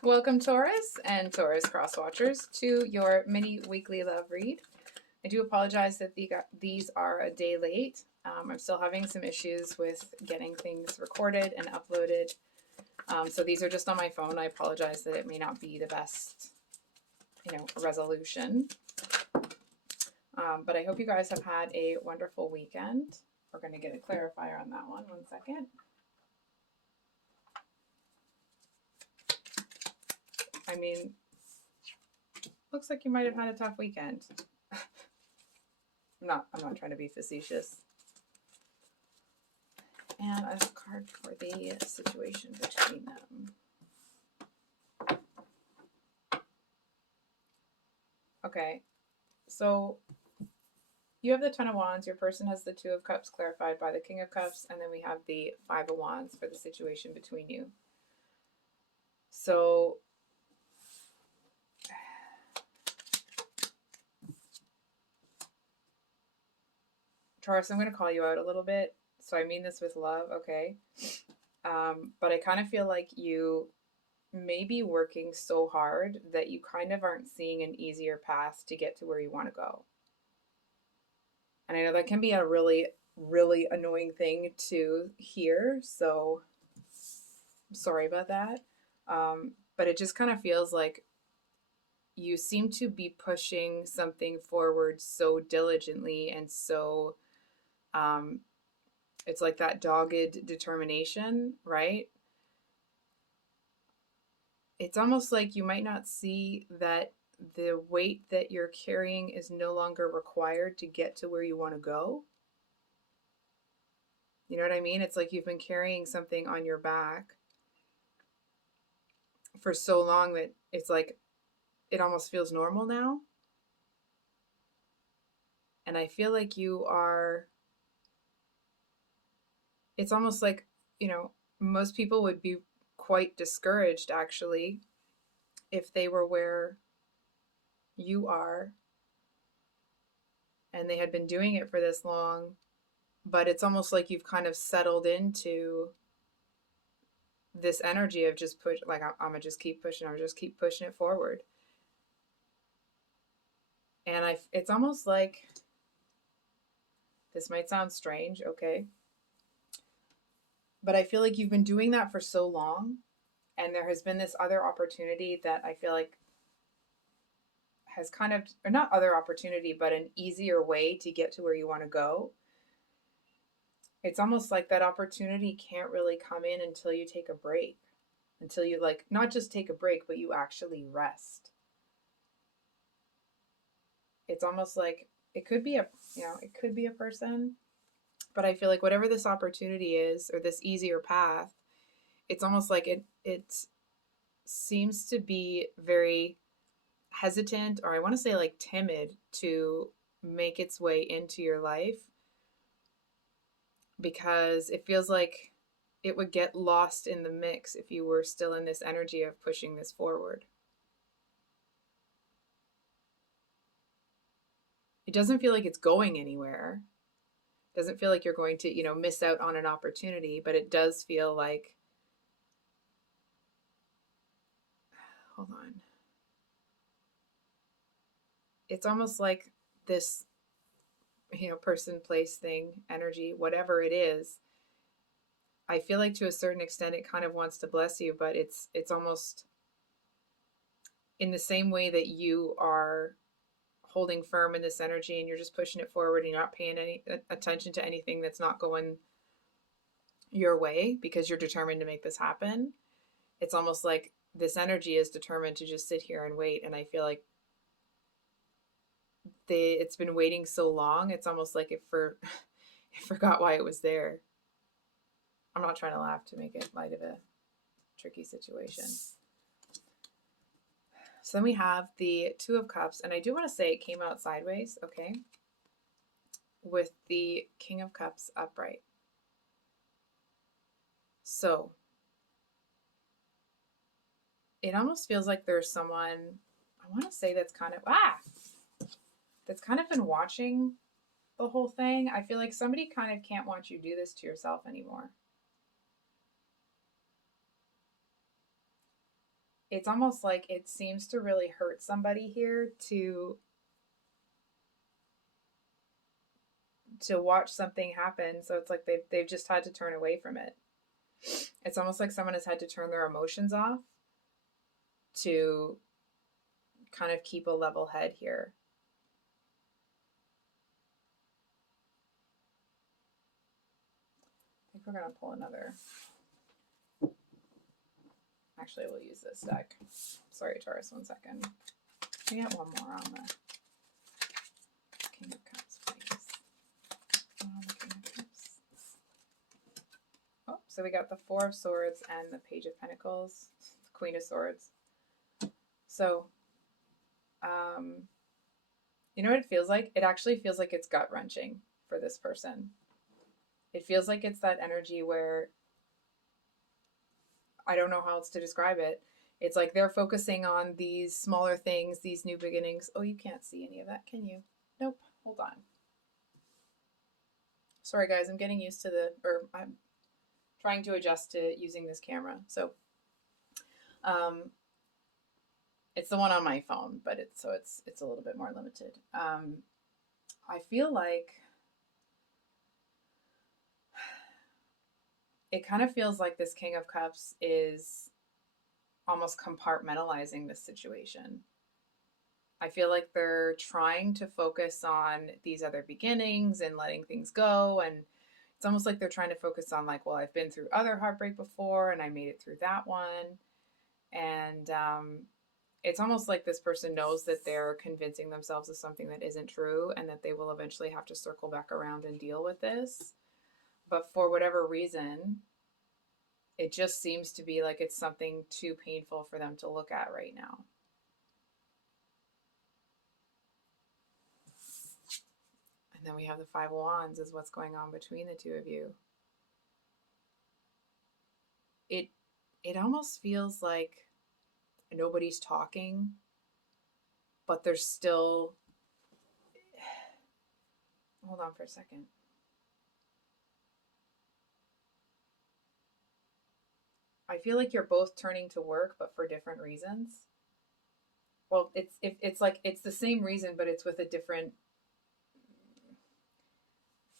Welcome, Taurus and Taurus cross watchers, to your mini weekly love read. I do apologize that these are a day late. I'm still having some issues with getting things recorded and uploaded. So these are just on my phone. I apologize that it may not be the best, resolution. But I hope you guys have had a wonderful weekend. We're going to get a clarifier on that one. 1 second. I mean, looks like you might have had a tough weekend. I'm not trying to be facetious. And I have a card for the situation between them. Okay, so you have the Ten of Wands, your person has the Two of Cups clarified by the King of Cups, and then we have the Five of Wands for the situation between you. So Taurus, I'm going to call you out a little bit. So I mean this with love, okay? But I kind of feel like you may be working so hard that you kind of aren't seeing an easier path to get to where you want to go. And I know that can be a really, really annoying thing to hear. So I'm sorry about that. But it just kind of feels like you seem to be pushing something forward so diligently and so it's like that dogged determination, right? It's almost like you might not see that the weight that you're carrying is no longer required to get to where you want to go. You know what I mean? It's like you've been carrying something on your back for so long that it's like it almost feels normal now. And I feel like it's almost like, most people would be quite discouraged actually if they were where you are and they had been doing it for this long, but it's almost like you've kind of settled into this energy of just push, like I'm gonna just keep pushing, I'm gonna just keep pushing it forward. And it's almost like, this might sound strange, okay, but I feel like you've been doing that for so long, and there has been this other opportunity that I feel like has kind of, or not other opportunity, but an easier way to get to where you want to go. It's almost like that opportunity can't really come in until you take a break, until you, like, not just take a break, but you actually rest. It's almost like it could be a person, but I feel like whatever this opportunity is, or this easier path, it's almost like it seems to be very hesitant, or I want to say like timid, to make its way into your life, because it feels like it would get lost in the mix if you were still in this energy of pushing this forward. It doesn't feel like it's going anywhere. It doesn't feel like you're going to, miss out on an opportunity, but it does feel like, hold on. It's almost like this, person, place, thing, energy, whatever it is. I feel like to a certain extent it kind of wants to bless you, but it's almost in the same way that you are holding firm in this energy and you're just pushing it forward and you're not paying any attention to anything that's not going your way because you're determined to make this happen. It's almost like this energy is determined to just sit here and wait. And I feel like it's been waiting so long. It's almost like it forgot why it was there. I'm not trying to laugh to make it light of a tricky situation. So then we have the Two of Cups, and I do want to say it came out sideways, okay, with the King of Cups upright. So it almost feels like there's someone, I want to say, that's kind of been watching the whole thing. I feel like somebody kind of can't want you to do this to yourself anymore. it's almost like it seems to really hurt somebody here to watch something happen. So it's like they've just had to turn away from it. It's almost like someone has had to turn their emotions off to kind of keep a level head here. I think we're going to pull another. Actually, we'll use this deck. Sorry, Taurus, one second. Can we get one more on the King of Cups, please? On the King of Cups. Oh, so we got the Four of Swords and the Page of Pentacles, the Queen of Swords. So, you know what it feels like? It actually feels like it's gut-wrenching for this person. It feels like it's that energy where, I don't know how else to describe it. It's like they're focusing on these smaller things, these new beginnings. Oh, you can't see any of that, can you? Nope. Hold on. Sorry, guys. I'm getting used to I'm trying to adjust to using this camera. So, it's the one on my phone, but it's a little bit more limited. I feel like it kind of feels like this King of Cups is almost compartmentalizing this situation. I feel like they're trying to focus on these other beginnings and letting things go. And it's almost like they're trying to focus on like, well, I've been through other heartbreak before and I made it through that one. And it's almost like this person knows that they're convincing themselves of something that isn't true and that they will eventually have to circle back around and deal with this. But for whatever reason, it just seems to be like it's something too painful for them to look at right now. And then we have the Five of Wands is what's going on between the two of you. It almost feels like nobody's talking, but there's still... Hold on for a second. I feel like you're both turning to work, but for different reasons. Well, it's like it's the same reason, but it's with a different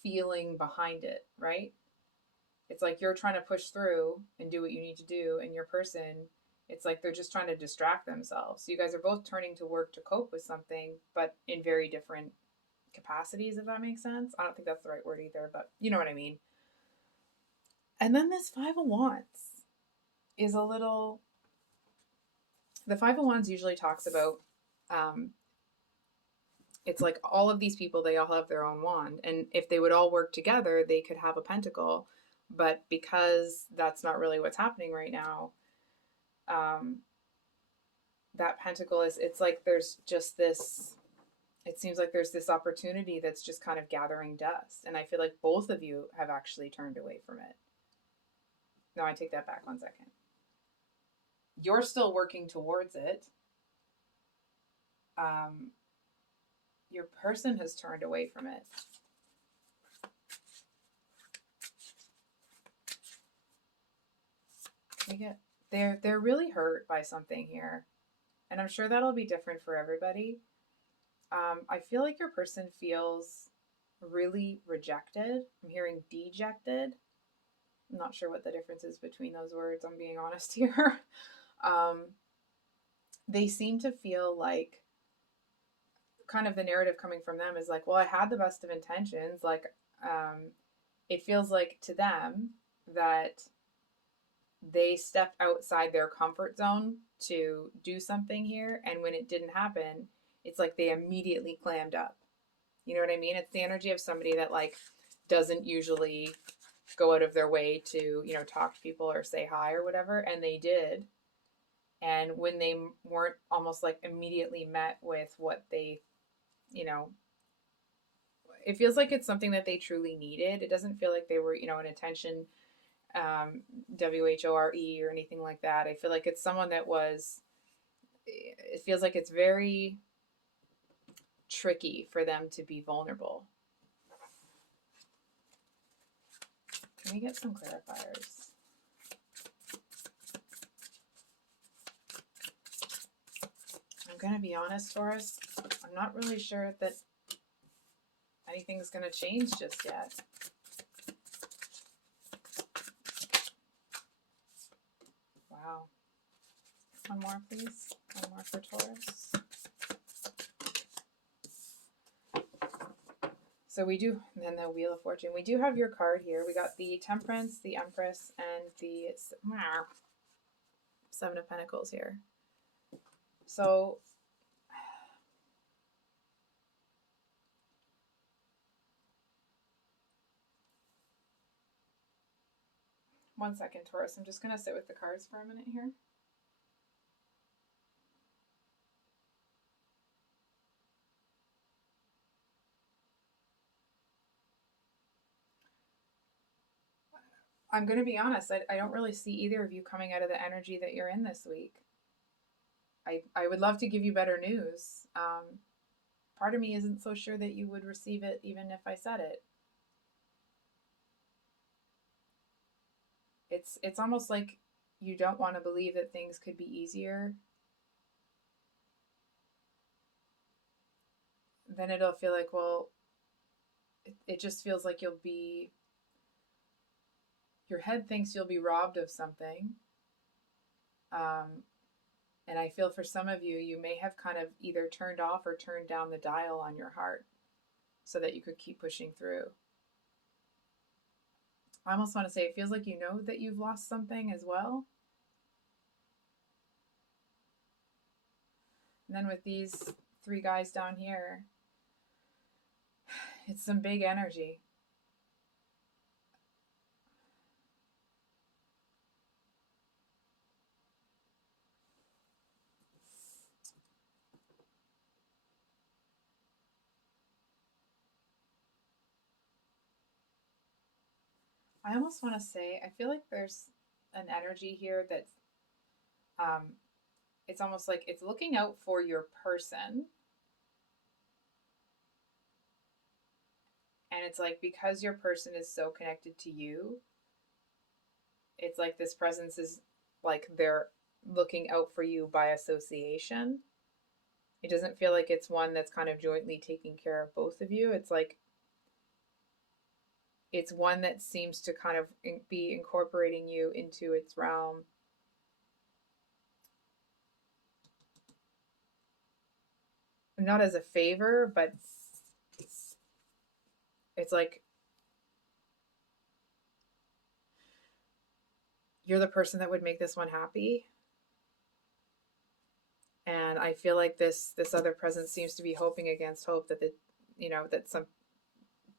feeling behind it, right? It's like you're trying to push through and do what you need to do, and your person, it's like they're just trying to distract themselves. So you guys are both turning to work to cope with something, but in very different capacities, if that makes sense. I don't think that's the right word either, but you know what I mean. And then this Five of Wands is a little... The Five of Wands usually talks about, it's like all of these people, they all have their own wand. And if they would all work together, they could have a pentacle. But because that's not really what's happening right now, that pentacle is, it's like there's just this, it seems like there's this opportunity that's just kind of gathering dust. And I feel like both of you have actually turned away from it. No, I take that back 1 second. You're still working towards it. Your person has turned away from it. They're really hurt by something here, and I'm sure that'll be different for everybody. I feel like your person feels really rejected. I'm hearing dejected. I'm not sure what the difference is between those words, I'm being honest here. They seem to feel like, kind of the narrative coming from them is like, well, I had the best of intentions. Like, it feels like to them that they stepped outside their comfort zone to do something here. And when it didn't happen, it's like they immediately clammed up. You know what I mean? It's the energy of somebody that like doesn't usually go out of their way to, you know, talk to people or say hi or whatever. And they did. And when they weren't almost like immediately met with what they, you know, it feels like it's something that they truly needed. It doesn't feel like they were, you know, an attention, WHORE or anything like that. I feel like it's someone that was, it feels like it's very tricky for them to be vulnerable. Can we get some clarifiers? I'm going to be honest, Taurus, I'm not really sure that anything's going to change just yet. Wow. One more, please. One more for Taurus. So we do, and then the Wheel of Fortune. We do have your card here. We got the Temperance, the Empress, and the Seven of Pentacles here. So one second, Taurus. I'm just going to sit with the cards for a minute here. I'm going to be honest. I don't really see either of you coming out of the energy that you're in this week. I would love to give you better news. Part of me isn't so sure that you would receive it even if I said it. It's almost like you don't want to believe that things could be easier. Then it'll feel like, well, it just feels like your head thinks you'll be robbed of something. And I feel for some of you, you may have kind of either turned off or turned down the dial on your heart so that you could keep pushing through. I almost want to say it feels like you know that you've lost something as well. And then with these three guys down here, it's some big energy. I almost want to say, I feel like there's an energy here that's, it's almost like it's looking out for your person. And it's like, because your person is so connected to you, it's like this presence is like they're looking out for you by association. It doesn't feel like it's one that's kind of jointly taking care of both of you. It's like, it's one that seems to kind of be incorporating you into its realm. Not as a favor, but it's like you're the person that would make this one happy. And I feel like this other presence seems to be hoping against hope that that some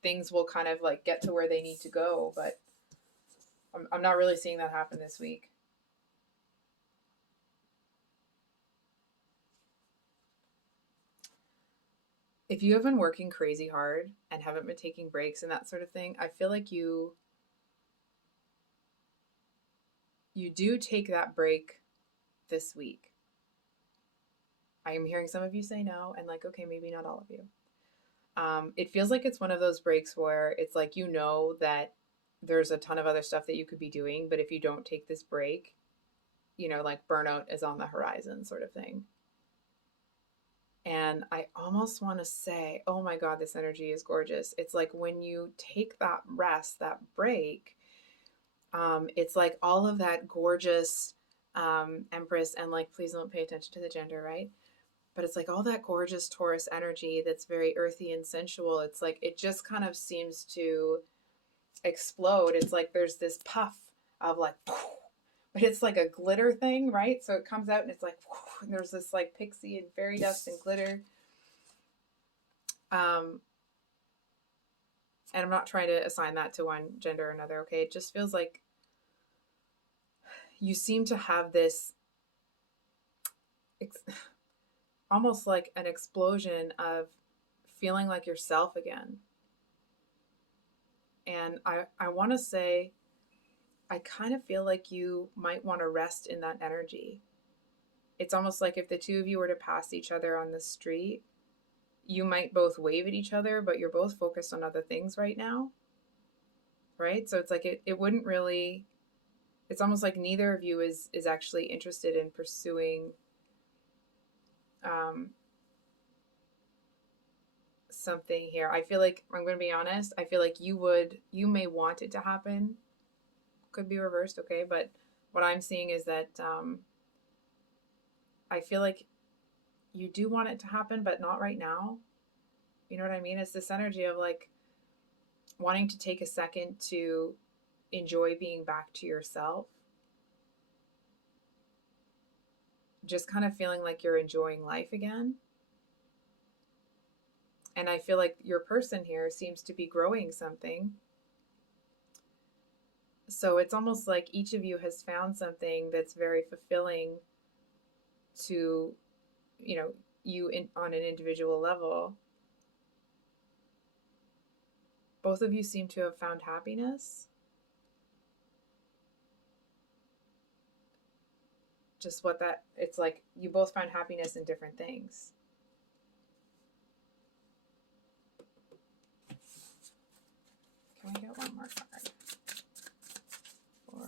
things will kind of like get to where they need to go, but I'm not really seeing that happen this week. If you have been working crazy hard and haven't been taking breaks and that sort of thing, I feel like you do take that break this week. I am hearing some of you say no, and like, okay, maybe not all of you. It feels like it's one of those breaks where it's like, that there's a ton of other stuff that you could be doing, but if you don't take this break, like burnout is on the horizon sort of thing. And I almost want to say, oh my God, this energy is gorgeous. It's like when you take that rest, that break, it's like all of that gorgeous Empress, and like, please don't pay attention to the gender, right? But it's like all that gorgeous Taurus energy that's very earthy and sensual. It's like, it just kind of seems to explode. It's like there's this puff of like, but it's like a glitter thing, right? So it comes out and it's like, and there's this like pixie and fairy dust and glitter. And I'm not trying to assign that to one gender or another, okay? It just feels like you seem to have this almost like an explosion of feeling like yourself again. And I want to say, I kind of feel like you might want to rest in that energy. It's almost like if the two of you were to pass each other on the street, you might both wave at each other, but you're both focused on other things right now. Right? So it's like it wouldn't really, it's almost like neither of you is actually interested in pursuing um, something here. I feel like, I'm going to be honest, I feel like you may want it to happen. Could be reversed, okay? But what I'm seeing is that I feel like you do want it to happen, but not right now. You know what I mean? It's this energy of like wanting to take a second to enjoy being back to yourself. Just kind of feeling like you're enjoying life again. And I feel like your person here seems to be growing something. So it's almost like each of you has found something that's very fulfilling to, you know, on an individual level. Both of you seem to have found happiness. Just what that, it's like you both found happiness in different things. Can we get one more card for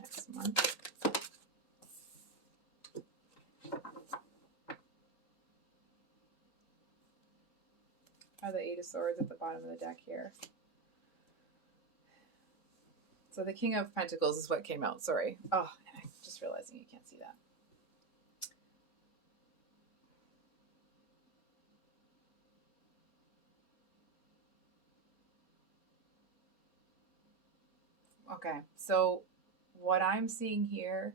next month? The Eight of Swords at the bottom of the deck here. So the King of Pentacles is what came out. Sorry. Oh, I'm just realizing you can't see that. Okay, so what I'm seeing here,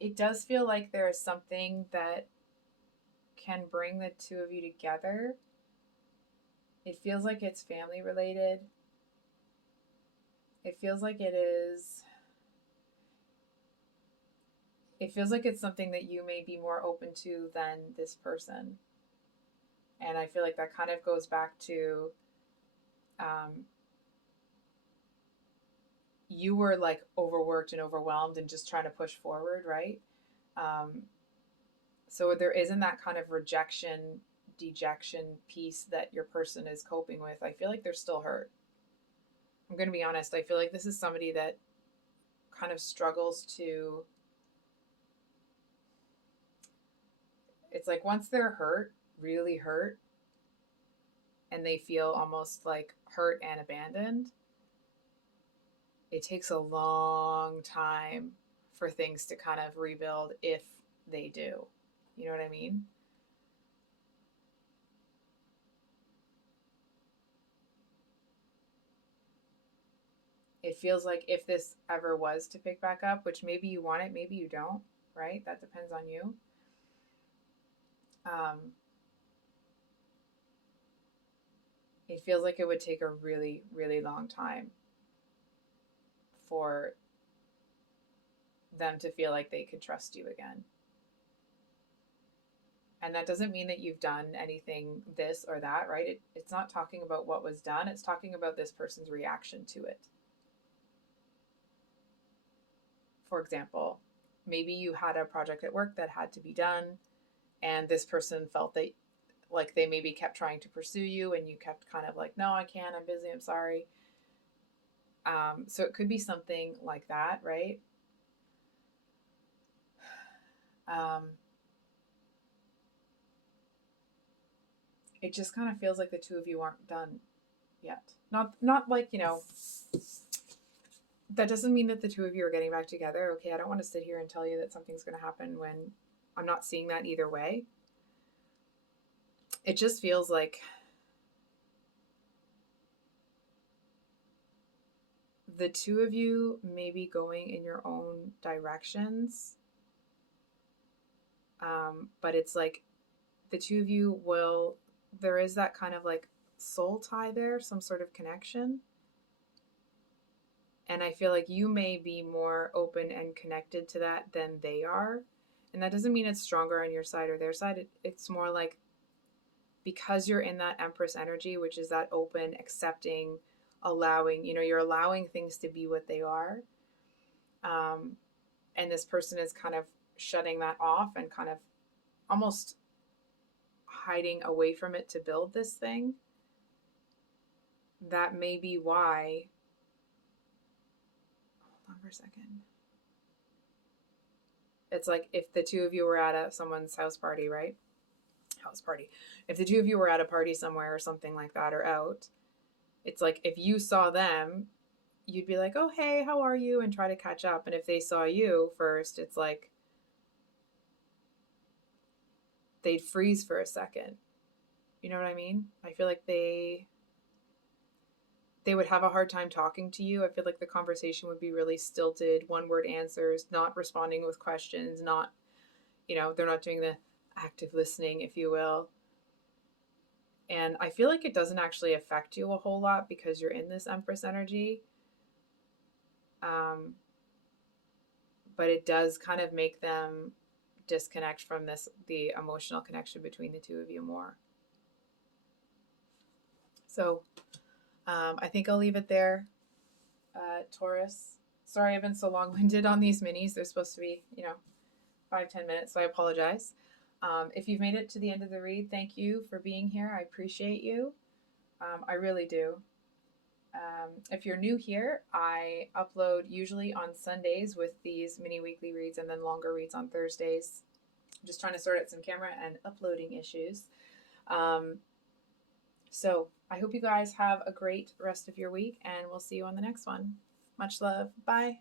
it does feel like there is something that can bring the two of you together. It feels like it's family related. It feels like it feels like it's something that you may be more open to than this person. And I feel like that kind of goes back to you were like overworked and overwhelmed and just trying to push forward, right? So there isn't that kind of rejection, dejection piece that your person is coping with. I feel like they're still hurt. I'm going to be honest. I feel like this is somebody that kind of struggles to, it's like once they're hurt, really hurt, and they feel almost like hurt and abandoned, it takes a long time for things to kind of rebuild if they do. You know what I mean? It feels like if this ever was to pick back up, which maybe you want it, maybe you don't, right? That depends on you. It feels like it would take a really, really long time for them to feel like they could trust you again. And that doesn't mean that you've done anything this or that, right? It's not talking about what was done. It's talking about this person's reaction to it. For example, maybe you had a project at work that had to be done, and this person felt that like they maybe kept trying to pursue you, and you kept kind of like, no, I can't, I'm busy, I'm sorry. So it could be something like that, right? It just kind of feels like the two of you aren't done yet. Not like, you know, that doesn't mean that the two of you are getting back together. Okay, I don't want to sit here and tell you that something's going to happen when I'm not seeing that either way. It just feels like the two of you may be going in your own directions. But it's like the two of you will, there is that kind of like soul tie there, some sort of connection. And I feel like you may be more open and connected to that than they are. And that doesn't mean it's stronger on your side or their side. It's more like because you're in that Empress energy, which is that open, accepting, allowing, you know, you're allowing things to be what they are. And this person is kind of shutting that off and kind of almost hiding away from it to build this thing. That may be why. Hold on for a second. It's like if the two of you were at someone's house party, right? House party. If the two of you were at a party somewhere or something like that, or out, it's like if you saw them, you'd be like, oh, hey, how are you? And try to catch up. And if they saw you first, it's like they'd freeze for a second. You know what I mean? I feel like they would have a hard time talking to you. I feel like the conversation would be really stilted, one word answers, not responding with questions, not, they're not doing the active listening, if you will. And I feel like it doesn't actually affect you a whole lot because you're in this Empress energy. But it does kind of make them disconnect from the emotional connection between the two of you more. So I think I'll leave it there, Taurus. Sorry I've been so long-winded on these minis. They're supposed to be, 5-10 minutes, so I apologize. If you've made it to the end of the read, thank you for being here. I appreciate you. I really do. If you're new here, I upload usually on Sundays with these mini weekly reads and then longer reads on Thursdays. I'm just trying to sort out some camera and uploading issues. So I hope you guys have a great rest of your week, and we'll see you on the next one. Much love. Bye.